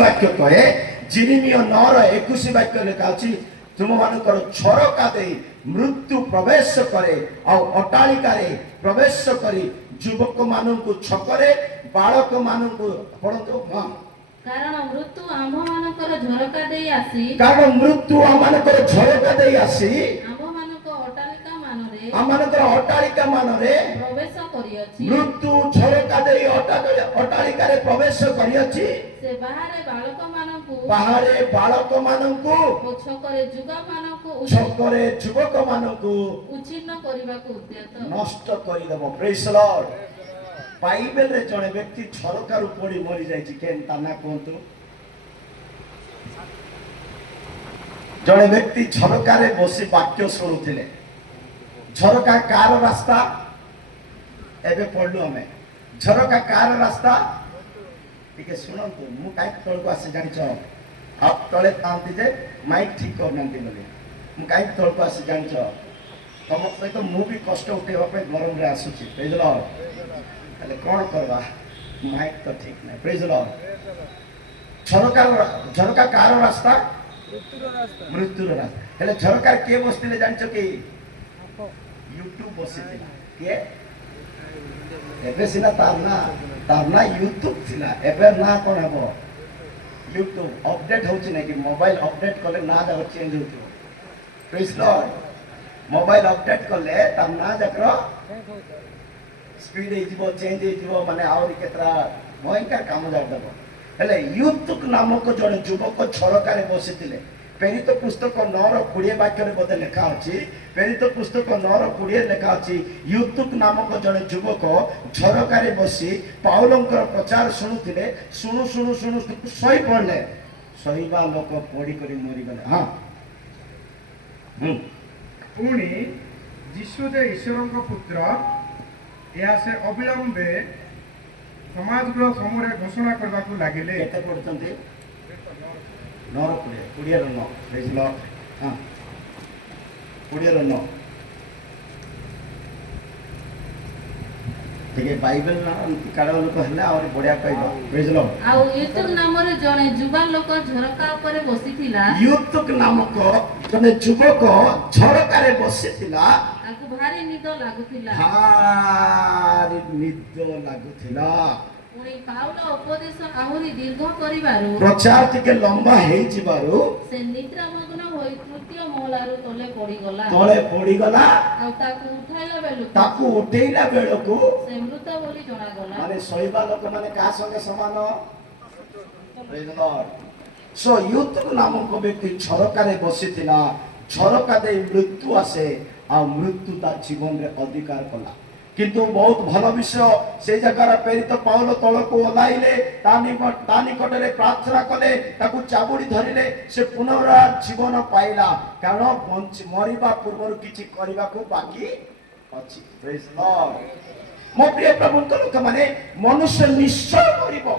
वाक्य कहे जिरिमिय 9:21 वाक्य लिखा अछि तुम मानकर झरका दे मृत्यु प्रवेश करे और अटालिका रे प्रवेश करी युवक माननकु छकरे बालक माननकु पढंतु कारण मृत्यु आम्भ मानकर झरका देई आसी कारण मृत्यु आमानकर झरका देई आसी आमानकर अटालिका मानरे प्रवेश करी अछि मृत्यु झरका देई अटालिका रे प्रवेश करी अछि से बाहरे बालक माननकु छकरे युवक माननकु उच्छिन्न करबाकू उद्यत नष्ट करी देबो प्रेज द लॉर्ड बाइबल रे जणे व्यक्ति झरकार पड़ी मरी जाय छि केन ताना कोंतु जणे व्यक्ति झरकार रे बसी वाक्य सुनुथिले झरका कार रास्ता एबे पढलु हमें झरका कार रास्ता टिके सुनंतु मु काई तळको आसे जानि छ आप तळे तांती जे माइक ठीक करनंती बोले मु काई तळको आसे जानि छ तम सहित मु भी कष्ट उठेबा पे गरम रे आसुची प्रेज द लॉर्ड अले कोन करबा माइक तो ठीक नै प्रेज द लॉर्ड झरका कार रास्ता मृत्युर रास्ता हेले झरका के बसतिले जानि छ कि यूट्यूब बसिथिला के एबे सिना तारना यूट्यूब थिला एबे ना कोन हबो यूट्यूब अपडेट होछि नै कि मोबाइल अपडेट करले ना जाव चेंज होतो प्रेज लॉर्ड मोबाइल अपडेट करले तार ना जाकरो स्पीड हिजिबो चेंज हिजिबो माने आउरी केतरा भयंकर काम जाय दबो हेले यूट्यूब नामक जने युवक झरकारे बसिथिले प्रेरित पुस्तक 9:20 वाक्य रे बदे लिखा अछि प्रेरित पुस्तक 9:20 लिखा अछि यूतुक नामक जने युवक झरकारे बसी पाउलंकर प्रचार सुनुथिले सुनु सुनु सुनु सही पड़ले सहीबा लोक पड़ी करी मरी गले हां पुणी यीशु जे ईश्वरक पुत्र या से अविलंबे समाजगृह समूह घोषणा करबाकू लागिले केते पड़चंती 9:20 ର 9 प्रेज लॉर्ड हां 20 ର 9 ठीक बाइबल ना काडा लोक हला और बढ़िया कहबो प्रेज लॉर्ड आ यूतुक नाम रे जने जुवा लोक झरका ऊपर बसिथिला यूतुक नामक जने युवक झरका रे बसिथिला ताकू भारी निद लागुथिला भारी निद लागुथिला पुणी पाउल उपदेश आहुरी दीर्घ करिबारु प्रचार टिके लंबा हेइ जिबारु से निद्रा मग्न होई तृतीय महलारु तले पड़ी गला आ ताकू उठैला बेलकू से मृत बोली जणा गला माने सहीबा लोक माने का संगे समान प्रेज द लॉर्ड सो यूतुक नामक व्यक्ति झरकारे बसिथिला झरका दे मृत्यु आसे आ मृत्यु ता जीवन रे अधिकार कला किंतु बहुत भल विषय से जगह प्रेरित पाउल तल को ओलाइले तानी कटरे प्रार्थना कले ताकू चाबुड़ी धरिले से पुनराय जीवन पाइला कारण मरिबा पूर्व किछि करबा को बाकी अछि प्रेज लॉर्ड मो प्रिय प्रभु लोक माने मनुष्य निश्चय मरिबो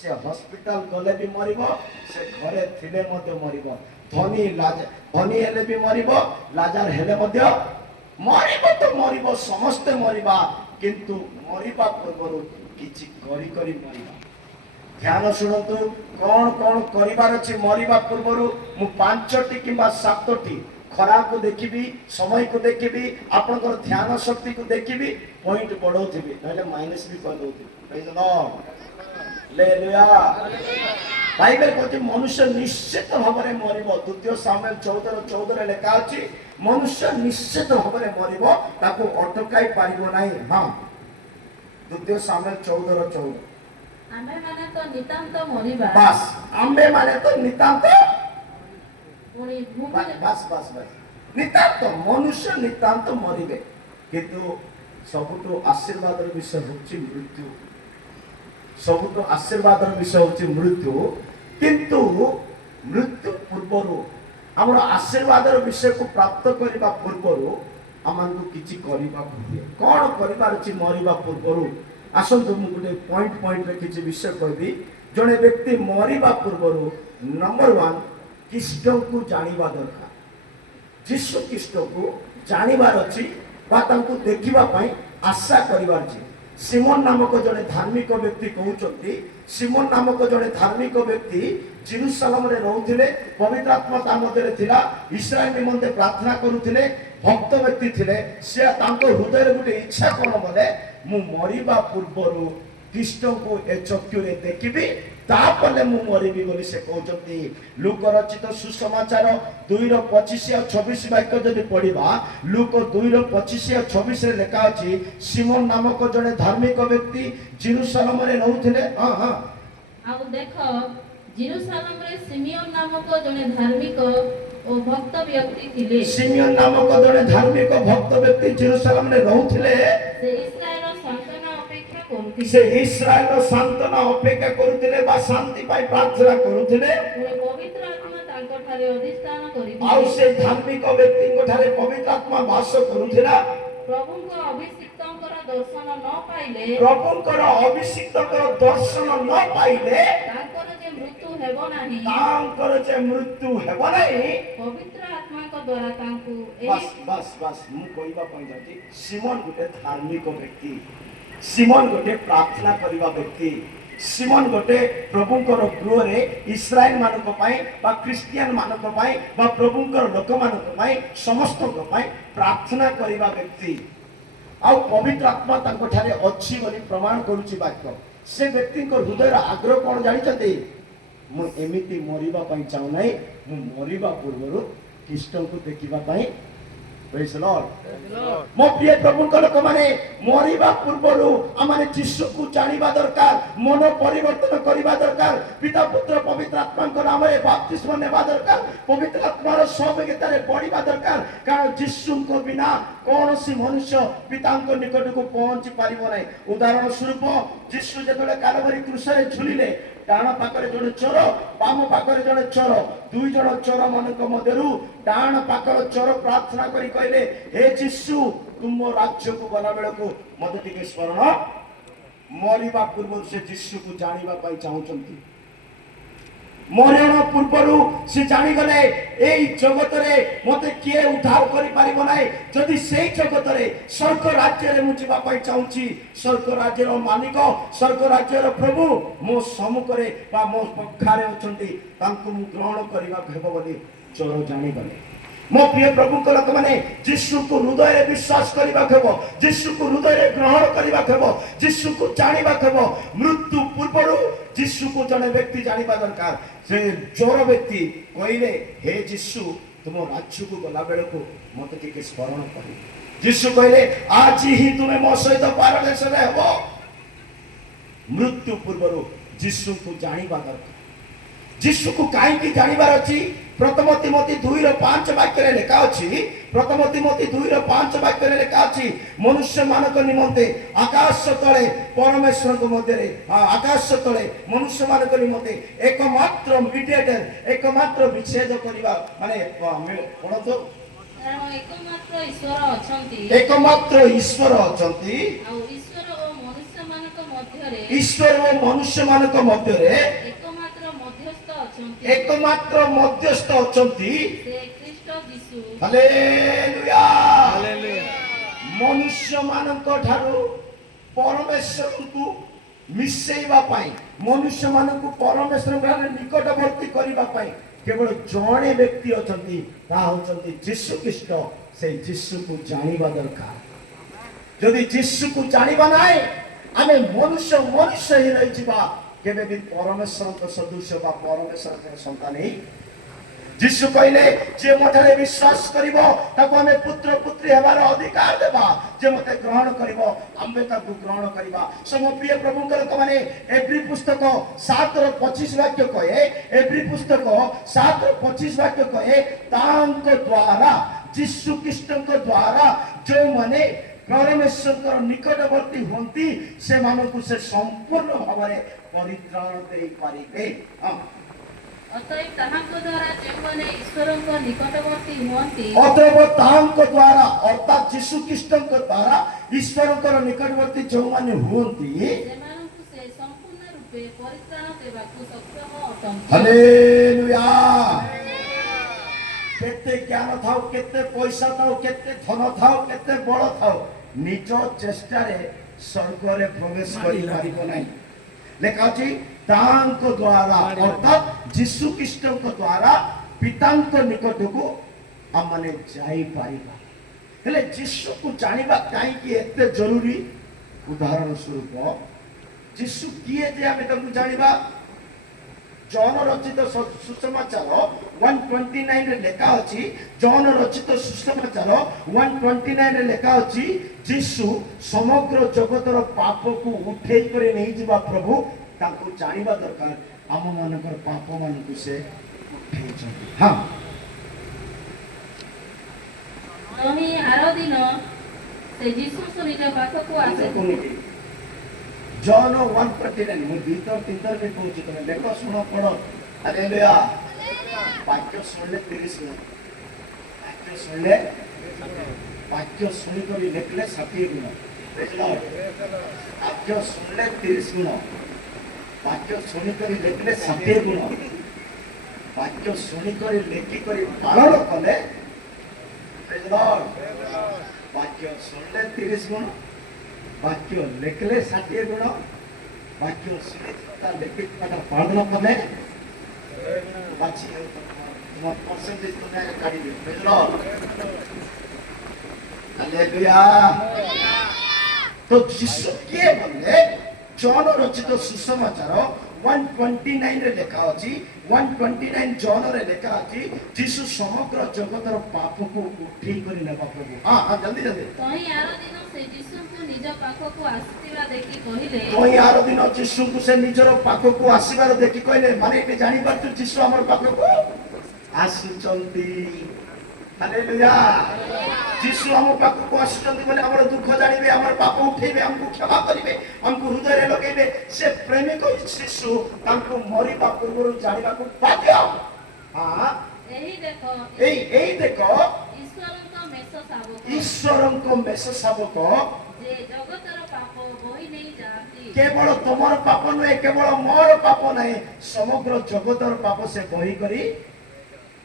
से हॉस्पिटल गले भी मरिबो से घरे थिले मध्य मरिबो धनी हेले भी मरिबो लाजार हेले मध्य मरिबो तो मरिबो समस्त मरिबा किंतु मरिबा पूर्व किछि करी करी मरिबा ध्यान सुनतु कौन कौन करिबार अछि मरिबा पूर्व मु 5टी किबा 7टी खरा को देखिबी समय को देखिबी आपनकर ध्यान शक्ति को देखिबी पॉइंट बढ़ौथिबी नले माइनस भी कर दोथि praise the Lord hallelujah Bible कहते मनुष्य निश्चित भाବରେ मरिबो द्वितीय सामुएल 14:14 रे लिखा अछि मनुष्य निश्चित भाବରେ मरिबो ताको अटकाई पारिबो नाही हां द्वितीय सामुएल 14:14 आमे माने तो नितांत मरिबा बस आमे माने तो नितांत पुणी बस नितांत मनुष्य नितांत मरिबे किंतु सबुतो आशीर्वादर विषय होछि मृत्यु सबुतो आशीर्वादर विषय होछि मृत्यु किंतु मृत्यु पूर्व हमर आशीर्वादर विषय को प्राप्त करबा पूर्व हमन किछि करबा हुए कोन करबार अछि मरिबा पूर्व आसंतु मु गुटे पॉइंट रे किछि विषय कहबी जने व्यक्ति मरिबा पूर्व नंबर 1 ख्रीष्ट को जानिबा दरकार यीशु ख्रीष्ट को जानिबार अछि बा तांको देखिबा पई आशा करिबार अछि सिमोन नामक जड़े धार्मिक व्यक्ति कहते सिमोन नामक जड़े धार्मिक व्यक्ति जेरुसलेम रे रहउथिले पवित्र आत्मा ता मध्यरे थिला इस्राएल निमंते प्रार्थना करुथिले भक्त व्यक्ति थिले से तांको हृदय रे गुटे इच्छा कोन बोले मु मरिबा पूर्वरु कृष्ण को ए चक्षु रे देखिबी तापले मु मरिबी बोली से कहउचंती लूक रचित सुसमाचार 2:25 और 26 वाक्य जदि पढ़िबा लूक 2:25 और 26 रे लिखा अछि सिमोन नामक जड़े धार्मिक व्यक्ति जेरुसलेम रे रहउथिले हां हां ଆଉ ଦେଖ ଜେରୁସାଲେମରେ ସିମିଓନ ନାମକ ଜଣେ ଧାର୍ମିକ ଓ ଭକ୍ତ ବ୍ୟକ୍ତି ଥିଲେ। सिमियोन नामक जड़े धार्मिक भक्त व्यक्ति जेरुसलेम रे रहउथिले ସେ ଇସ୍ରାଏଲର ସାନ୍ତ୍ୱନା ଅପେକ୍ଷା କରୁଥିଲେ। से इस्राएल सांत्वना अपेक्षा करुथिले बा शांति पाई प्रार्थना करुथिले ପୁଣି ପବିତ୍ର ଆତ୍ମା ତାଙ୍କଠାରେ ଅଧିଷ୍ଠାନ आउ କରିଥିଲେ। से धार्मिक व्यक्ति को ठारे पवित्र आत्मा वास करुथिला ପ୍ରଭୁଙ୍କ ଅଭିଷିକ୍ତଙ୍କର ଦର୍ଶନ ନ ପାଇଲେ प्रभुଙ୍କର अभिषिक्तଙ୍କର दर्शन न पाइले ତାଙ୍କର ଯେ ମୃତ୍ୟୁ ହେବ ନାହିଁ तांकर जे मृत्यु हेब नाही ପବିତ୍ର ଆତ୍ମାଙ୍କ ଦ୍ୱାରା ତାଙ୍କୁ बस ଏହି बस बस मु कहबा पई जाती सिमोन गोटे धार्मिक व्यक्ति सिमोन गोटे प्रार्थना करबा व्यक्ति सिमोन गोटे प्रभुଙ୍କର गृहरे इस्राएल मानक पई बा क्रिश्चियन मानक पई बा प्रभुଙ୍କର लोक मानक पई समस्त को पई प्रार्थना करबा व्यक्ति आ पवित्र आत्मा तांको ठारे अछि बोली प्रमाण करूची वाक्य से व्यक्ति को हृदय आग्रह कोन जानि छथि मु एमिति मरिबा पई चाहू नाही मु मरिबा पूर्वरु कृष्ण को देखिबा पई प्रेज द लॉर्ड मो प्रिय प्रभु को लोक माने मरिबा पूर्वरु आमाने यीशु को जानिबा दरकार मन परिवर्तन करिबा दरकार पिता पुत्र पवित्र आत्मा को नाम रे बपतिस्मा नेबा दरकार पवित्र आत्मा रो सहभागिता रे पड़िबा दरकार कारण यीशु को बिना कौनसी मनुष्य पिता को निकट को पहुंची पारिबो नै उदाहरण स्वरूप यीशु जेतले कालवरी क्रूस रे झुलिले डाण पाखरे जड़े चोर बाम पाखरे जड़े चोर दुई जण चोर मानक मध्यरु डाण पाखर चोर प्रार्थना करी कहले हे यीशु तुम राज्य को गला बेल को मते टिके स्मरण मरिबा पूर्व से यीशु को जानिबा पाई चाहुचंती मरण पूर्वरु से जानी गले एई जगत रे मते किए उद्धार करि पारिबो नै जदि सेई जगत रे स्वर्ग राज्य रे मु जिबा पाई चाहुची स्वर्ग राज्य रो मालिक स्वर्ग राज्य रो प्रभु मो सम्मुख रे बा मो पखारे अछंती तांको मु ग्रहण करिबा हेबो बोली चोर जानी गले मो प्रिय प्रभु को लोक माने यीशु को हृदय रे विश्वास करिबा हेबो यीशु को हृदय रे ग्रहण करिबा हेबो यीशु को जानिबा हेबो मृत्यु पूर्वरु यीशु को जने व्यक्ति जानिबा दरकार से चोर व्यक्ति कहले हे यीशु तुम राज्य को गला बेल को मते टिके स्मरण करी यीशु कहले आज ही तुम्हें मो सहित पारदेश रे हेबो मृत्यु पूर्वरु यीशु को जानिबा दरकार यीशु को काहे की जानिबार अछि प्रथम तिमोथी 2:5 वाक्य रे लिखा अछि प्रथम तिमोथी 2:5 वाक्य रे लिखा अछि मनुष्य मानक निमंते आकाश तळे परमेश्वर को मध्य रे आकाश तळे मनुष्य मानक निमंते एकमात्र मीडिएटर एकमात्र विच्छेद करिबा माने कोन तो କାରଣ ଏକମାତ୍ର ଈଶ୍ୱର ଅଛନ୍ତି एकमात्र ईश्वर अछंती ଆଉ ଈଶ୍ୱର ଓ ମନୁଷ୍ୟମାନଙ୍କ ମଧ୍ୟରେ ईश्वर और मनुष्य मानक मध्य रे ଏକମାତ୍ର ମଧ୍ୟସ୍ଥ ଅଛନ୍ତି एकमात्र मध्यस्थ अछंती ସେ ଖ୍ରୀଷ୍ଟ ଯୀଶୁ। हालेलुया मनुष्य मानक ठारू परमेश्वर को मिसेइबा पाई मनुष्य मानक परमेश्वर ठारू निकटवर्ती करिबा पाई केवल जणे व्यक्ति अछंती ता होचंती यीशु ख्रीस्ट से यीशु को जानिबा दरकार जदि यीशु को जानिबा नाय आमे मनुष्य मनुष्य ही रहि जिबा केबे भी परमेश्वर को सदृश बा परमेश्वर के संतान ही यीशु कहले जे मथरे विश्वास करिवो ताको हमें पुत्र पुत्री हेबार अधिकार देबा जे मते ग्रहण करिवो आम्बे ताको ग्रहण करिबा सम प्रिय प्रभु को माने एवरी पुस्तक 7:25 वाक्य कहे एवरी पुस्तक 7:25 वाक्य कहे तांको द्वारा यीशु ख्रीस्ट को द्वारा जो माने परमेश्वर निकटवर्ती होती से मानकु से संपूर्ण भावरे परित्राण देई पारिबे ଅତଏବ ତାହାଙ୍କ ଦ୍ୱାରା ଯେଉଁମାନେ ଈଶ୍ୱରଙ୍କ ନିକଟବର୍ତ୍ତୀ ହୁଅନ୍ତି अतएव तांको द्वारा अर्थात यीशु ख्रीस्ट को द्वारा ईश्वर को निकटवर्ती जो माने होती ସେମାନଙ୍କୁ ସେ ସମ୍ପୂର୍ଣ୍ଣ ରୂପେ ପରିତ୍ରାଣ ଦେବାକୁ ସକ୍ଷମ ଅଟନ୍ତି। हालेलुया केते ज्ञान थाओ केते पैसा थाओ केते धन थाओ केते बल थाओ निज चेष्टा रे स्वर्ग प्रवेश कर लेखा अछि तांको द्वारा अर्थात यीशु ख्रीस्ट को द्वारा पितांको निकट को हम माने जाई पारिबा हेले यीशु को जानिबा काई कि एते जरूरी उदाहरण स्वरूप यीशु किए जे हमें तक जानिबा जॉन रचित सुसमाचार 129 रे लेखा अछि जॉन रचित सुसमाचार 129 रे लेखा अछि यीशु समग्र जगतर पाप को उठेई करे नहीं जिबा प्रभु ताको जानिबा दरकार आम मानकर पाप मान को से उठेई छथि हां तही आरो दिन से यीशु निज पाखको आसे जॉन 1:29 मैं भीतर तीतर भी पहुंची तो देखो सुनो पढ़ो हालेलुया वाक्य सुनले 30 गुण वाक्य सुनी करी लिखले 60 गुण वाक्य सुनले 30 गुण वाक्य सुनी करी लिखले 60 गुण वाक्य सुनी करी लेखी करी पालन कले वाक्य सुनले 30 गुण वाक्य लिखले 60 गुण वाक्य सुनिता लिखित का पालन कले बाची परसेंटेज तो मैं काढी दे बुझलो हालेलुया तो यीशु के बोले जॉन रचित सुसमाचार 129 रे लेखा अछि 129 जॉन रे लेखा अछि यीशु समग्र जगतर पाप को उठी करि लेबा प्रभु हां जल्दी जल्दी तही आरो दिन से यीशु को निज पाखको आसीबा देखि कहिले तही आरो दिन यीशु को से निजर पाखको आसीबार देखि कहिले माने एते जानि पारतु यीशु हमर पाखको आसुचंती हालेलुया यीशु हम पाखको आसुचंती बोले हमर दुख जानिबे हमर पाप उठेबे हमको क्षमा करिवे हमको हृदय रे लगेबे से प्रेमिक यीशु तांको मरिबा पूर्व जानिबा को बाध्य हां एही देखो ईश्वरंको मेष शावक जे जगतर पाप बोहि नहीं जाती केवल तुमर पाप नहीं केवल मोर पाप नहीं समग्र जगतर पाप से बही करी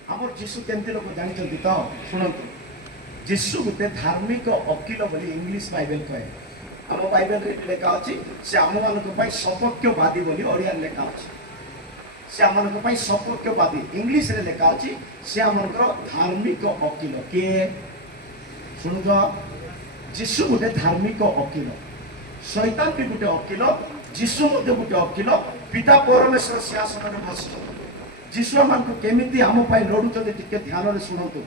हमर यीशु केमती लोक जानि छथि तो सुनंतु यीशु गुटे धार्मिक वकील बोली इंग्लिश बाइबल कहे हम बाइबल रे लेखा अछि से हम मानक पई सपक्षवादी बोली ओडिया लेखा अछि से हम मानक पई सपक्षवादी इंग्लिश रे लेखा अछि से हमर धार्मिक वकील के सुनु जो यीशु गुटे धार्मिक वकील शैतान भी गुटे वकील यीशु मध्ये गुटे वकील पिता परमेश्वर सिंहासन रे बसिछ यीशु मान को केमिति हम पाई लडु चते टिके ध्यान रे सुनंतु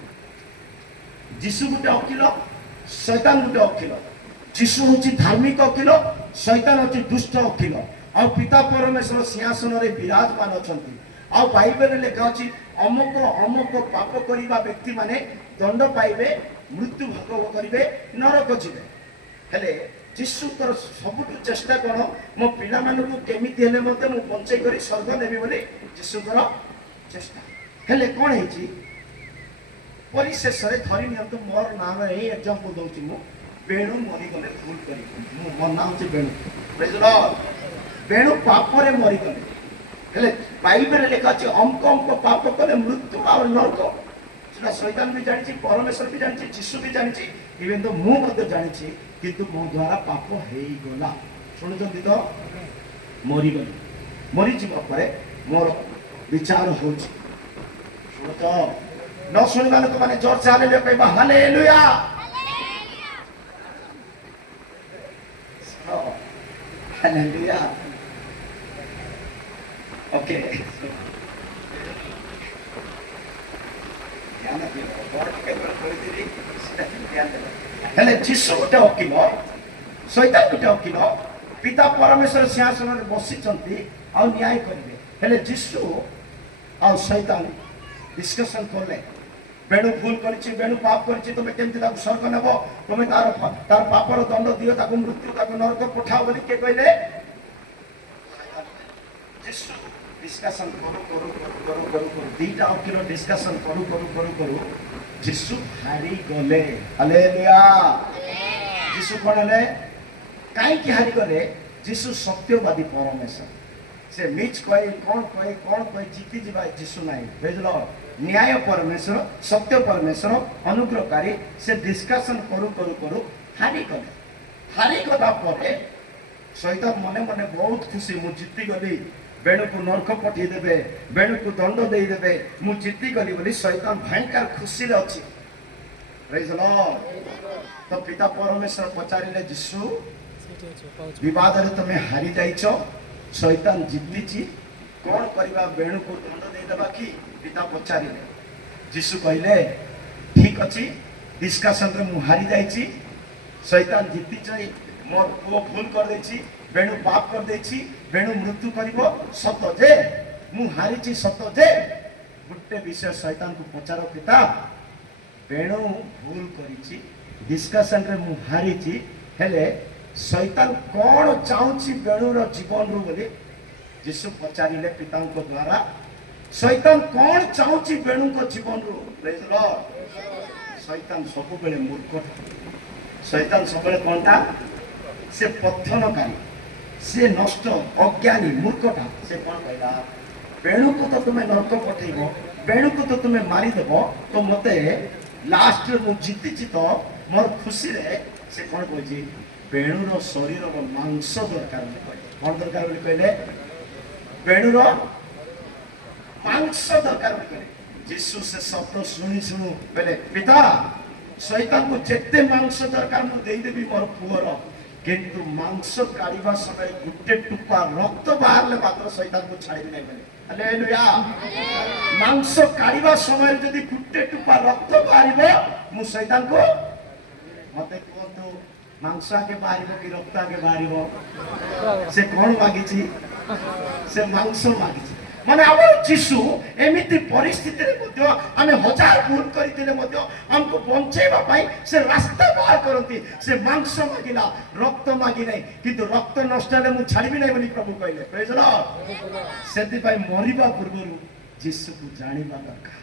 यीशु गुटे वकील शैतान गुटे वकील यीशु होची धार्मिक वकील शैतान होची दुष्ट वकील और पिता परमेश्वर सिंहासन रे विराजमान अछंती आ बाइबल रे लिखा अछि अमुक अमुक पाप करिबा व्यक्ति माने दंड पाइबे मृत्यु भोग करिवे नरक जिवे हेले यीशुकर सबुठु चेष्टा कोन मो पिला मानकु केमिति हेले मते मु बंचै करी स्वर्ग नेबी बोली यीशुकर चेष्टा हेले कोन हेची परिशेष रे धरि नियंतु मोर नाम एही एग्जांपल दउची मु बेणु मरि गले भूल करी मो मन नाम छै बेणु प्रेज लॉर्ड बेणु पाप रे मरि गले हेले बाइबल रे लिखा छै अंक पाप कले मृत्यु और नरक सेटा शैतान भी जानि छी परमेश्वर भी जानि छी यीशु भी जानि छी इवन तो मु मते जानि छी किंतु मो द्वारा पाप हेई गला सुनु जंदी तो मरि गले मरि जीवा परे मोर विचार होछि सुनु तो न सुनिबा लोक माने जोर से हालेलुया कहबा हालेलुया हालेलुया ओके हेले यीशु गोटे वकील शैतान गोटे वकील पिता परमेश्वर सिंहासन रे बसिचंती आ न्याय करिवे हेले यीशु आ शैतान डिस्कशन करले बेणु भूल करिछि बेणु पाप करिछि तमे केमति ताको स्वर्ग नेबो तमे तार पापर दंड दियो ताको मृत्यु ताको नरक पठाओ बोली के कहले यीशु डिस्कशन करू दीटा वकील डिस्कशन करू यीशु हारी गले हालेलुया यीशु कोन हले काई कि हारी गले यीशु सत्यवादी परमेश्वर से मिच कहे जीती जीवा यीशु नहीं बुझल न्याय परमेश्वर सत्य परमेश्वर अनुग्रहकारी से डिस्कशन करू हारी गले ହାରିଗଲା ପରେ ଶୈତାନ ମନେ ମନେ ବହୁତ ଖୁସି, ମୁଁ ଜିତିଗଲି, ବେଣୁକୁ ନର୍କ ପଠେଇଦେବେ, ବେଣୁକୁ ଦଣ୍ଡ ଦେଇଦେବେ, ମୁଁ ଜିତିଗଲି ବୋଲି ଶୈତାନ ଭୟଙ୍କର ଖୁସିରେ ଅଛି। ପ୍ରେଜ୍ ଦ ଲର୍ଡ। ତ ପିତା ପରମେଶ୍ୱର ପଚାରିଲେ, ଯୀଶୁ ବିବାଦରେ ତମେ ହାରି ଯାଇଛ, ଶୈତାନ ଜିତିଛି, କଣ କରିବା? ବେଣୁକୁ ଦଣ୍ଡ ଦେଇଦେବା କି? ପିତା ପଚାରିଲେ। ଯୀଶୁ କହିଲେ, ଠିକ ଅଛି, ଡିସ୍କସନରେ ମୁଁ ହାରି ଯାଇଛି, ଶୈତାନ ଜିତିଛି, ମୋର ପୁଅ ଭୁଲ କରିଦେଇଛି, ବେଣୁ ପାପ କରିଦେଇଛି, ବେଣୁ ମୃତ୍ୟୁ କରିବ ସତ, ଯେ ମୁଁ ହାରିଛି ସତ, ଯେ ଗୋଟେ ବିଷୟ ଶୈତାନକୁ ପଚାର, ପିତା ବେଣୁ ଭୁଲ କରିଛି, ଡିସ୍କସନରେ ମୁଁ ହାରିଛି, ହେଲେ ଶୈତାନ କଣ ଚାହୁଁଛି ବେଣୁର ଜୀବନରୁ ବୋଲି ଯୀଶୁ ପଚାରିଲେ ପିତାଙ୍କ ଦ୍ୱାରା। ଶୈତାନ କଣ ଚାହୁଁଛି ବେଣୁଙ୍କ ଜୀବନରୁ? ପ୍ରେଜ୍ ଦ ଲର୍ଡ। ଶୈତାନ ସବୁବେଳେ ମୂର୍ଖ, ଶୈତାନ ସବୁବେଳେ କଣଟା? ସେ ପଥନକାରୀ, ସେ ନଷ୍ଟ, ଅଜ୍ଞାନୀ, ମୂର୍ଖଟା। ସେ କଣ କହିଲା? ବେଣୁକୁ ତ ତୁମେ ନର୍କ ପଠେଇବ, ବେଣୁକୁ ତ ତୁମେ ମାରିଦେବ, ତ ମତେ ଲାଷ୍ଟରେ ମୁଁ ଜିତିଛି, ତ ମୋର ଖୁସିରେ ସେ କଣ କହିଛି? ବେଣୁର ଶରୀରର ମାଂସ ଦରକାର ବୋଲି କହିଲେ। କଣ ଦରକାର ବୋଲି କହିଲେ? ବେଣୁର ମାଂସ ଦରକାର ବୋଲି କହିଲେ। ଯୀଶୁ ସେ ଶବ୍ଦ ଶୁଣି ଶୁଣୁ କହିଲେ, ପିତା ଶୈତାନକୁ ଯେତେ ମାଂସ ଦରକାର ମୁଁ ଦେଇଦେବି ମୋର ପୁଅର, କିନ୍ତୁ ମାଂସ କାଢିବା ସମୟରେ ଗୋଟେ ଟୁପା ରକ୍ତ ବାହାରିଲେ ମାତ୍ର ଶୈତାନକୁ ଛାଡ଼ିବି ନାହିଁ ବୋଲି। ହାଲେଲୁୟା। ମାଂସ କାଢିବା ସମୟରେ ଯଦି ଗୋଟେ ଟୁପା ରକ୍ତ ବାହାରିବ, ମୁଁ ଶୈତାନକୁ, ମତେ କୁହନ୍ତୁ ମାଂସ ଆଗେ ବାହାରିବ କି ରକ୍ତ ଆଗେ ବାହାରିବ? ସେ କଣ ମାଗିଛି? ସେ ମାଂସ ମାଗିଛି। ମାନେ ଆମର ଯୀଶୁ ଏମିତି ପରିସ୍ଥିତିରେ ମଧ୍ୟ ଆମେ ହଜାର ଭୁଲ କରିଥିଲେ ମଧ୍ୟ ଆମକୁ ବଞ୍ଚେଇବା ପାଇଁ ସେ ରାସ୍ତା ବାହାର କରନ୍ତି। ସେ ମାଂସ ମାଗିଲା, ରକ୍ତ ମାଗି ନାହିଁ, କିନ୍ତୁ ରକ୍ତ ନଷ୍ଟ ହେଲେ ମୁଁ ଛାଡ଼ିବି ନାହିଁ ବୋଲି ପ୍ରଭୁ କହିଲେ। ପ୍ରେଜ୍ ଦ ଲର୍ଡ। ସେଥିପାଇଁ ମରିବା ପୂର୍ବରୁ ଯୀଶୁକୁ ଜାଣିବା ଦରକାର,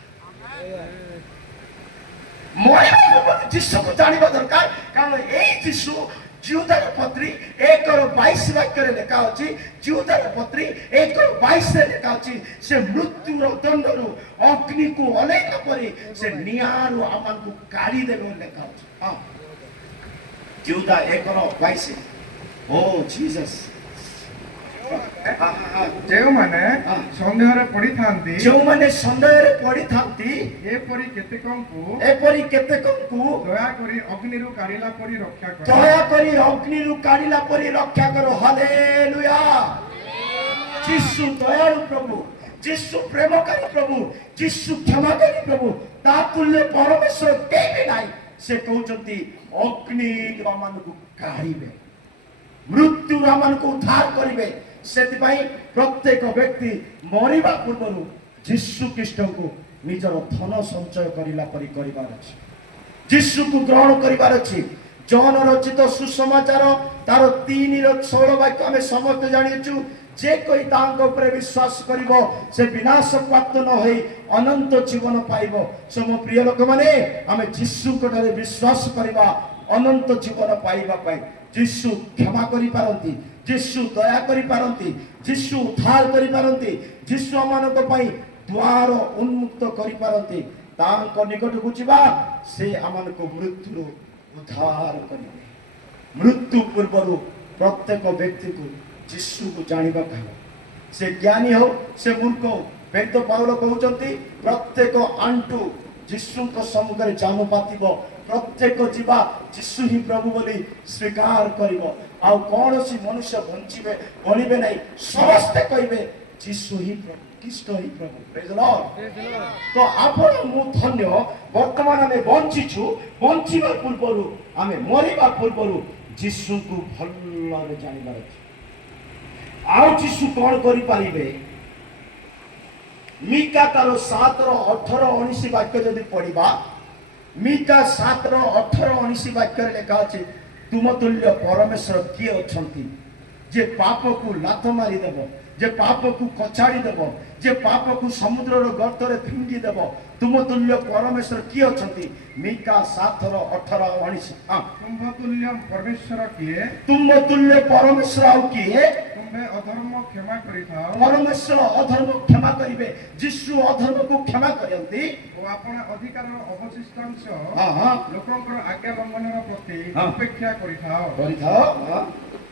ମରିବା ପୂର୍ବରୁ ଯୀଶୁକୁ ଜାଣିବା ଦରକାର। କାରଣ ଏଇ ଯୀଶୁ ଜିହୁଦାର ପତ୍ରୀ 1:22 ବାକ୍ୟରେ ଲେଖା ଅଛି, ଜିହୁଦାର ପତ୍ରୀ 1:22 ଲେଖା ଅଛି, ସେ ମୃତ୍ୟୁର ଦଣ୍ଡରୁ ଅଗ୍ନିକୁ ଓହ୍ଲେଇଲା ପରେ ସେ ନିଆଁରୁ ଆମମାନଙ୍କୁ କାଢିଦେବେ ବୋଲି ଲେଖା ଅଛି। ହଁ, ଜିହୁଦା 1:22। ଓ ଜିସସ୍। ଯେଉଁମାନେ ସନ୍ଦେହରେ ପଡ଼ିଥାନ୍ତି, ଯେଉଁମାନେ ସନ୍ଦେହରେ ପଡ଼ିଥାନ୍ତି, ଏପରି କେତେକଙ୍କୁ ଦୟାକରି ଅଗ୍ନିରୁ କାଢିଲା ପରି ରକ୍ଷା କର। ଦୟାକରି ଅଗ୍ନିରୁ କାଢିଲା ପରି ରକ୍ଷା କର। ହାଲେଲୁୟା। ଯୀଶୁ ଦୟାଳୁ ପ୍ରଭୁ, ଯୀଶୁ ପ୍ରେମକାରୀ ପ୍ରଭୁ, ଯୀଶୁ କ୍ଷମାକାରୀ ପ୍ରଭୁ, ତା ତୁଲ୍ୟ ପରମେଶ୍ୱର କେହି ବି ନାହିଁ। ସେ କହୁଛନ୍ତି ଅଗ୍ନିରୁ ଆମମାନଙ୍କୁ କାଢିବେ, ମୃତ୍ୟୁରୁ ଆମମାନଙ୍କୁ ଉଦ୍ଧାର କରିବେ। ସେଥିପାଇଁ ପ୍ରତ୍ୟେକ ବ୍ୟକ୍ତି ମରିବା ପୂର୍ବରୁ ଯୀଶୁ ଖ୍ରୀଷ୍ଟଙ୍କୁ ନିଜର ଧନ ସଞ୍ଚୟ କରିଲା ପରି କରିବାର ଅଛି, ଯୀଶୁକୁ ଗ୍ରହଣ କରିବାର ଅଛି। ଜହନ ରଚିତ ସୁସମାଚାର ତାର 3:16 ବାକ୍ୟ ଆମେ ସମସ୍ତେ ଜାଣିଛୁ, ଯେ କେହି ତାଙ୍କ ଉପରେ ବିଶ୍ୱାସ କରିବ ସେ ବିନାଶ ପ୍ରାପ୍ତ ନ ହୋଇ ଅନନ୍ତ ଜୀବନ ପାଇବ। ମୋ ପ୍ରିୟ ଲୋକମାନେ, ଆମେ ଯୀଶୁଙ୍କ ଠାରେ ବିଶ୍ୱାସ କରିବା ଅନନ୍ତ ଜୀବନ ପାଇବା ପାଇଁ। ଯୀଶୁ କ୍ଷମା କରିପାରନ୍ତି, ଯୀଶୁ ଦୟା କରିପାରନ୍ତି, ଯୀଶୁ ଉଦ୍ଧାର କରିପାରନ୍ତି, ଯୀଶୁ ଆମମାନଙ୍କ ପାଇଁ ଦ୍ୱାର ଉନ୍ମୁକ୍ତ କରିପାରନ୍ତି। ତାଙ୍କ ନିକଟକୁ ଯିବା, ସେ ଆମମାନଙ୍କୁ ମୃତ୍ୟୁରୁ ଉଦ୍ଧାର କରିବେ। ମୃତ୍ୟୁ ପୂର୍ବରୁ ପ୍ରତ୍ୟେକ ବ୍ୟକ୍ତିକୁ ଯୀଶୁକୁ ଜାଣିବାକୁ ହେବ। ସେ ଜ୍ଞାନୀ ହଉ, ସେ ମୂର୍ଖ ହଉ। ବେଦ ପାଉଲ କହୁଛନ୍ତି ପ୍ରତ୍ୟେକ ଆଣ୍ଠୁ ଯୀଶୁଙ୍କ ସମ୍ମୁଖରେ ଜାନୁ ପାତିବ, ପ୍ରତ୍ୟେକ ଯିବା ଯୀଶୁ ହିଁ ପ୍ରଭୁ ବୋଲି ସ୍ୱୀକାର କରିବ। ଆଉ କୌଣସି ମନୁଷ୍ୟ ବଳିବେ ନାହିଁ, ସମସ୍ତେ କହିବେ ଯୀଶୁ ହିଁ ପ୍ରଭୁ, ଖ୍ରୀଷ୍ଟ ହିଁ ପ୍ରଭୁ। ପ୍ରେଜ୍ ଦ ଲର୍ଡ। ତ ଆପଣ ମୁଁ ଧନ୍ୟ, ବର୍ତ୍ତମାନ ଆମେ ବଞ୍ଚିଛୁ। ବଞ୍ଚିବା ପୂର୍ବରୁ, ଆମେ ମରିବା ପୂର୍ବରୁ ଯୀଶୁକୁ ଭଲରେ ଜାଣିବାର ଅଛି। ଆଉ ଯୀଶୁ କଣ କରିପାରିବେ? ମିକା ତାର 7:18-19 ବାକ୍ୟ ଯଦି ପଢିବା, ମିକା 7:18-19 ବାକ୍ୟରେ ଲେଖା ଅଛି, ତୁମ ତୁଲ୍ୟ ପରମେଶ୍ୱର କିଏ ଅଛନ୍ତି ଯେ ପାପକୁ ଲାତ ମାରିଦେବ, ଯେ ପାପକୁ କଚାଡ଼ି ଦେବ, ଯେ ପାପକୁ ସମୁଦ୍ରର ଗର୍ତ୍ତରେ ଫିଙ୍ଗି ଦେବ? ତୁମ ତୁଲ୍ୟ ପରମେଶ୍ୱର କିଏ ଅଛନ୍ତି? ମିକା 7:18-19। ତୁମ ତୁଲ୍ୟ ପରମେଶ୍ୱର କିଏ? ତୁମ ତୁଲ୍ୟ ପରମେଶ୍ୱର ଆଉ କିଏ? ତୁମ ତମେ ଅଧର୍ମ କ୍ଷମା କରିଥାଅ ପରମେଶ୍ୱର ଅଧର୍ମ କ୍ଷମା କରିବେ। ଯୀଶୁ ଅଧର୍ମକୁ କ୍ଷମା କରନ୍ତି ଓ ଆପଣ ଅଧିକାରର ଅବଶିଷ୍ଟାଂଶ ହଁ ହଁ ଲୋକଙ୍କର ଆଜ୍ଞା ଲଙ୍ଘନର ପ୍ରତି ହଁ। ଅପେକ୍ଷା କରିଥାଅ। କରିଥାଅ ହଁ।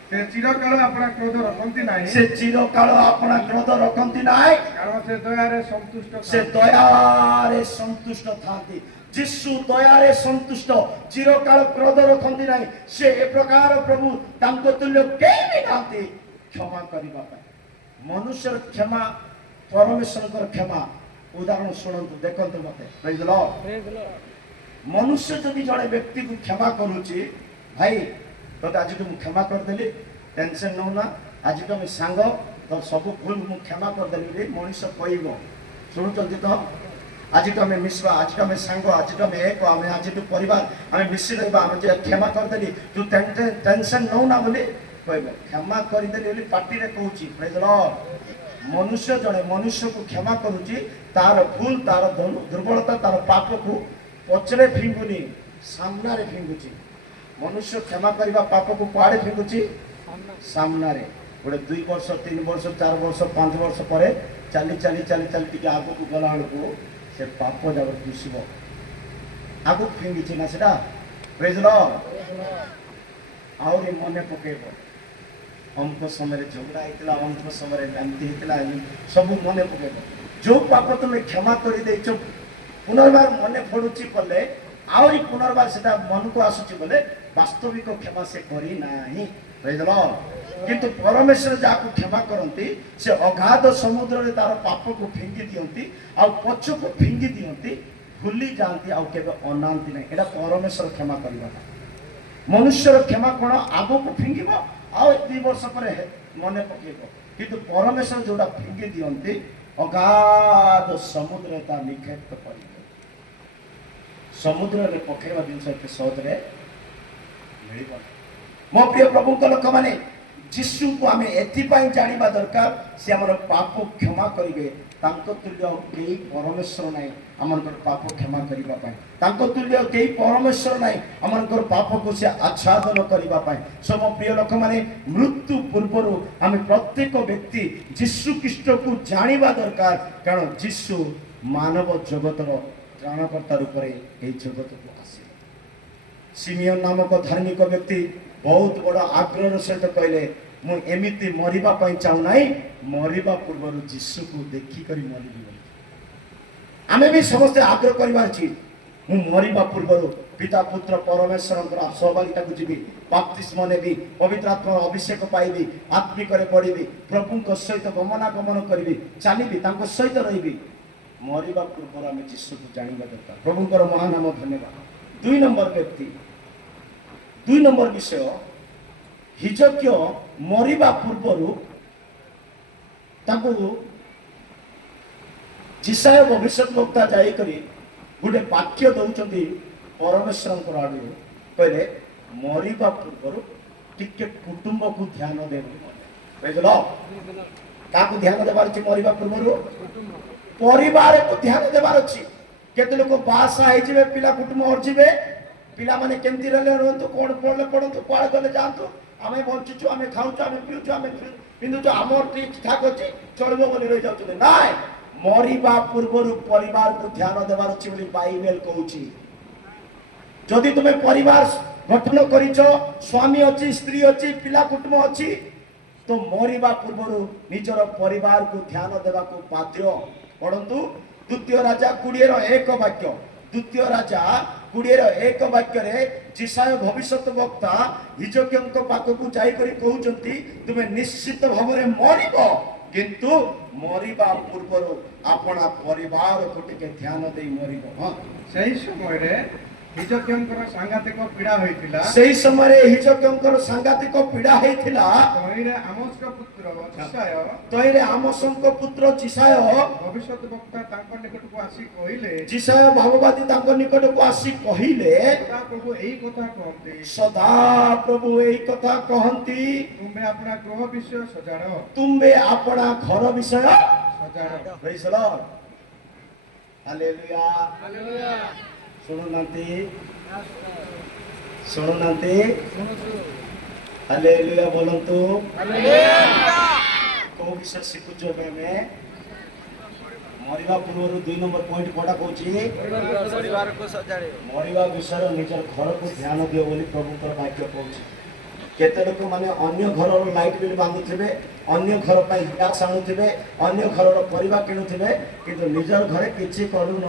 ସେ ଚିରକାଳ ଆପଣା କ୍ରୋଧ ରଖନ୍ତି ନାହିଁ ସେ ଚିରକାଳ ଆପଣା କ୍ରୋଧ ରଖନ୍ତି ନାହିଁ, କାରଣ ସେ ଦୟାରେ ସନ୍ତୁଷ୍ଟ ସେ ଥାନ୍ତି। ଦୟାରେ ସନ୍ତୁଷ୍ଟ ଥାନ୍ତି। ଯୀଶୁ ଦୟାରେ ସନ୍ତୁଷ୍ଟ, ଚିରକାଳ କ୍ରୋଧ ରଖନ୍ତି ନାହିଁ। ସେ ଏ ପ୍ରକାର ପ୍ରଭୁ ତାଙ୍କ ତୁଲ୍ୟ କେହି ବି ନାହାନ୍ତି କ୍ଷମା କରିବା ପାଇଁ। ମନୁଷ୍ୟର କ୍ଷମା, ପରମେଶ୍ୱରଙ୍କର କ୍ଷମା। ଉଦାହରଣ ଶୁଣନ୍ତୁ, ଦେଖନ୍ତୁ ମତେ। ପ୍ରେଜ୍ ଦ ଲର୍ଡ। ମନୁଷ୍ୟ ଯଦି ଜଣେ ବ୍ୟକ୍ତିକୁ କ୍ଷମା କରୁଛି, ଭାଇ ତତେ ଆଜିଠୁ ମୁଁ କ୍ଷମା କରିଦେଲି, ଟେନସନ ନଉନା, ଆଜିଠୁ ଆମେ ସାଙ୍ଗ, ତ ସବୁ ଭୁଲ ମୁଁ କ୍ଷମା କରିଦେଲି ବୋଲି ମଣିଷ କହିବ। ଶୁଣୁଛନ୍ତି ତ? ଆଜିଠୁ ଆମେ ମିଶିବା, ଆଜିଠୁ ଆମେ ସାଙ୍ଗ, ଆଜିଠୁ ଆମେ ଏକ, ଆମେ ଆଜିଠୁ ପରିବାର, ଆମେ ମିଶି ରହିବା, ଆମେ ଯେ କ୍ଷମା କରିଦେଲି, ତୁ ଟେନସନ ନଉନା ବୋଲି କହିବ। କ୍ଷମା କରିଦେଲି ବୋଲି ପାଟିରେ କହୁଛି। ପ୍ରେଜ୍ ଦ ଲର୍ଡ। ମନୁଷ୍ୟ ଜଣେ ମନୁଷ୍ୟକୁ କ୍ଷମା କରୁଛି, ତାର ଭୁଲ, ତାର ଦୁର୍ବଳତା, ତାର ପାପକୁ ପଛରେ ଫିଙ୍ଗୁନି, ସାମ୍ନାରେ ଫିଙ୍ଗୁଛି। ମନୁଷ୍ୟ କ୍ଷମା କରିବା ପାପକୁ କୁଆଡେ ଫିଙ୍ଗୁଛି? ସାମ୍ନାରେ। ଗୋଟେ 2 ବର୍ଷ 3 ବର୍ଷ 4 ବର୍ଷ 5 ବର୍ଷ ପରେ ଚାଲି ଚାଲି ଚାଲି ଚାଲି ଟିକେ ଆଗକୁ ଗଲା ବେଳକୁ ସେ ପାପ ଯାକ ଦିଶିବ। ଆଗକୁ ଫିଙ୍ଗିଛି ନା ସେଟା। ପ୍ରେଜ୍ ଦ ଲର୍ଡ। ଆହୁରି ମନେ ପକେଇବ, ଅମୁକ ସମୟରେ ଝଗଡ଼ା ହେଇଥିଲା, ଅମୁକ ସମୟରେ ଏମିତି ହେଇଥିଲା, ସବୁ ମନେ ପକେଇବ। ଯୋଉ ପାପ ତମେ କ୍ଷମା କରିଦେଇଛ, ପୁନର୍ବାର ମନେ ପଡୁଛି କଲେ, ଆହୁରି ପୁନର୍ବାର ସେଟା ମନକୁ ଆସୁଛି ବୋଲେ ବାସ୍ତବିକ କ୍ଷମା ସେ କରିନାହିଁ। ପ୍ରେଜ୍ ଦ ଲର୍ଡ। କିନ୍ତୁ ପରମେଶ୍ୱର ଯାହାକୁ କ୍ଷମା କରନ୍ତି, ସେ ଅଗାଧ ସମୁଦ୍ରରେ ତାର ପାପକୁ ଫିଙ୍ଗି ଦିଅନ୍ତି, ଆଉ ପଛକୁ ଫିଙ୍ଗି ଦିଅନ୍ତି, ଭୁଲି ଯାଆନ୍ତି, ଆଉ କେବେ ଅନାନ୍ତି ନାହିଁ। ଏଇଟା ପରମେଶ୍ୱର କ୍ଷମା କରିବାଟା। ମନୁଷ୍ୟର କ୍ଷମା କଣ? ଆଗକୁ ଫିଙ୍ଗିବ, ଆଉ 2 ବର୍ଷ ପରେ ମନେ ପକେଇବ। କିନ୍ତୁ ପରମେଶ୍ୱର ଯୋଉଟା ଫିଙ୍ଗି ଦିଅନ୍ତି, ଅଗାଧ ସମୁଦ୍ରରେ ତା ନିକ୍ଷେପ କରିବେ। ସମୁଦ୍ରରେ ପକେଇବା ଜିନିଷ ଏତେ ସହଜରେ ମିଳିବ। ମୋ ପ୍ରିୟ ପ୍ରଭୁଙ୍କ ଲୋକମାନେ, ଯୀଶୁଙ୍କୁ ଆମେ ଏଥିପାଇଁ ଜାଣିବା ଦରକାର, ସେ ଆମର ପାପ କ୍ଷମା କରିବେ। ତାଙ୍କ ତୁଲ୍ୟ କେହି ପରମେଶ୍ୱର ନାହିଁ ଆମଙ୍କର ପାପ କ୍ଷମା କରିବା ପାଇଁ। ତାଙ୍କ ତୁଲ୍ୟ କେହି ପରମେଶ୍ୱର ନାହିଁ ଆମଙ୍କର ପାପକୁ ସେ ଆଚ୍ଛାଦନ କରିବା ପାଇଁ। ମୋ ପ୍ରିୟ ଲୋକମାନେ, ମୃତ୍ୟୁ ପୂର୍ବରୁ ଆମେ ପ୍ରତ୍ୟେକ ବ୍ୟକ୍ତି ଯୀଶୁ ଖ୍ରୀଷ୍ଟକୁ ଜାଣିବା ଦରକାର, କାରଣ ଯୀଶୁ ମାନବ ଜଗତର ତ୍ରାଣକର୍ତ୍ତା ରୂପରେ ଏହି ଜଗତକୁ ଆସିଲେ। ସିମିୟନ ନାମକ ଧାର୍ମିକ ବ୍ୟକ୍ତି ବହୁତ ବଡ଼ ଆଗ୍ରହର ସହିତ କହିଲେ, ମୁଁ ଏମିତି ମରିବା ପାଇଁ ଚାହୁଁନାହିଁ, ମରିବା ପୂର୍ବରୁ ଯୀଶୁକୁ ଦେଖିକରି ମରିବି ବୋଲି। ଆମେ ବି ସମସ୍ତେ ଆଗ୍ରହ କରିବା ଉଚିତ, ମୁଁ ମରିବା ପୂର୍ବରୁ ପିତା ପୁତ୍ର ପରମେଶ୍ୱରଙ୍କର ସହଭାଗିତାକୁ ଯିବି, ବାପ୍ତିସ୍ମ ନେବି, ପବିତ୍ର ଆତ୍ମାର ଅଭିଷେକ ପାଇବି, ଆତ୍ମିକରେ ବଢ଼ିବି, ପ୍ରଭୁଙ୍କ ସହିତ ଗମନାଗମନ କରିବି, ଚାଲିବି, ତାଙ୍କ ସହିତ ରହିବି। ମରିବା ପୂର୍ବରୁ ଆମେ ଯୀଶୁକୁ ଜାଣିବା ଦରକାର। ପ୍ରଭୁଙ୍କର ମହାନାମ ଧନ୍ୟବାଦ। 2 ନମ୍ବର ବ୍ୟକ୍ତି, 2 ନମ୍ବର ବିଷୟ, ହିଜକ୍ୟ ମରିବା ପୂର୍ବରୁ ତାଙ୍କୁ ଯିଶାୟ ଭବିଷ୍ୟତ ବକ୍ତା ଯାଇକରି ଗୋଟେ ବାକ୍ୟ ଦଉଛନ୍ତି ପରମେଶ୍ୱରଙ୍କର ଆଡୁ। କହିଲେ, ମରିବା ପୂର୍ବରୁ ଟିକେ କୁଟୁମ୍ବକୁ ଧ୍ୟାନ ଦେବ। ବୁଝିଲ? କାହାକୁ ଧ୍ୟାନ ଦେବାର ଅଛି? ମରିବା ପୂର୍ବରୁ ପରିବାରକୁ ଧ୍ୟାନ ଦେବାର ଅଛି। କେତେ ଲୋକ ବାହାସା ହେଇଯିବେ, ପିଲା କୁଟୁମ୍ବ ଅର୍ଜିବେ, ପିଲାମାନେ କେମିତି ରହିଲେ ରୁହନ୍ତୁ, କଣ ପଢିଲେ ପଢନ୍ତୁ, କୁଆଡେ ଗଲେ ଯାଆନ୍ତୁ, ଆମେ ବଞ୍ଚୁଛୁ, ଆମେ ଖାଉଛୁ, ଆମେ ପିଉଛୁ, ଆମେ ପିନ୍ଧୁଛୁ, ଆମର ଠିକ ଠାକ ଅଛି, ଚଳିବ ବୋଲି ରହିଯାଉଛନ୍ତି। ନାଇଁ, ମରିବା ପୂର୍ବରୁ ପରିବାରକୁ ଧ୍ୟାନ ଦେବାର ଅଛି ବୋଲି ବାଇବେଲ କହୁଛି। ଯଦି ତୁମେ ପରିବାର ଗଠନ କରିଛ, ସ୍ୱାମୀ ଅଛି, ସ୍ତ୍ରୀ ଅଛି, ପିଲା କୁଟୁମ୍ବ ଅଛି, ତ ମରିବା ପୂର୍ବରୁ ନିଜର ପରିବାରକୁ ଧ୍ୟାନ ଦେବାକୁ ବାଧ୍ୟ। ପଢନ୍ତୁ 2 ରାଜା 20:1 ବାକ୍ୟ। 2 ରାଜା 20:1 ବାକ୍ୟରେ ଯିଶାୟ ଭବିଷ୍ୟତ ବକ୍ତା ହିଜକ୍ୟଙ୍କ ପାଖକୁ ଯାଇକରି କହୁଛନ୍ତି, ତୁମେ ନିଶ୍ଚିତ ଭାବରେ ମରିବ, କିନ୍ତୁ ମରିବା ପୂର୍ବରୁ ଆପଣା ପରିବାରକୁ ଟିକେ ଧ୍ୟାନ ଦେଇ ମରିବ। ହଁ, ସେହି ସମୟରେ ହିଜକ୍ୟଙ୍କର ସାଂଘାତିକ ପୀଡ଼ା ହୋଇଥିଲା। ସେହି ସମୟରେ ହିଜକ୍ୟଙ୍କର ସାଂଘାତିକ ପୀଡ଼ା ହେଇଥିଲା। ତହିଁରେ ଆମୋସଙ୍କ ପୁତ୍ର ଯିଶାୟ ଭବିଷ୍ୟତ ବକ୍ତା ତାଙ୍କ ନିକଟକୁ ଆସି କହିଲେ, ଯିଶାୟ ଭାବବାଦୀ ତାଙ୍କ ନିକଟକୁ ଆସି କହିଲେ, ସଦାପ୍ରଭୁ ଏହି କଥା କହନ୍ତି, ସଦାପ୍ରଭୁ ଏହି କଥା କହନ୍ତି, ତୁମ୍ଭେ ଆପଣା ଗୃହ ବିଷୟ ସଜାଡ଼, ତୁମ୍ଭେ ଆପଣା ଘର ବିଷୟ ସଜାଡ଼। ପ୍ରେଜ୍ ଦ ଲର୍ଡ। ହାଲେଲୁୟା। ଶୁଣୁନାହାନ୍ତି, ଶୁଣୁନାହାନ୍ତି, ହାଲେଲୁୟା ବୋଲନ୍ତୁ। को विषय शिखुଛୁ ଆମେ मरिबा पूर्व 2 नंबर पॉइंट कोडा कहूची परिवार को सजाड़े मरिबा विषय निजर घर को ध्यान दियो बोली प्रभुकर वाक्य कहूची केते लोक माने अन्य घर रो लाइट बिल बांधुथिबे अन्य घर पई ग्यास आणुथिबे अन्य घर रो परिवार किणुथिबे किंतु निजर घरे किछि करू न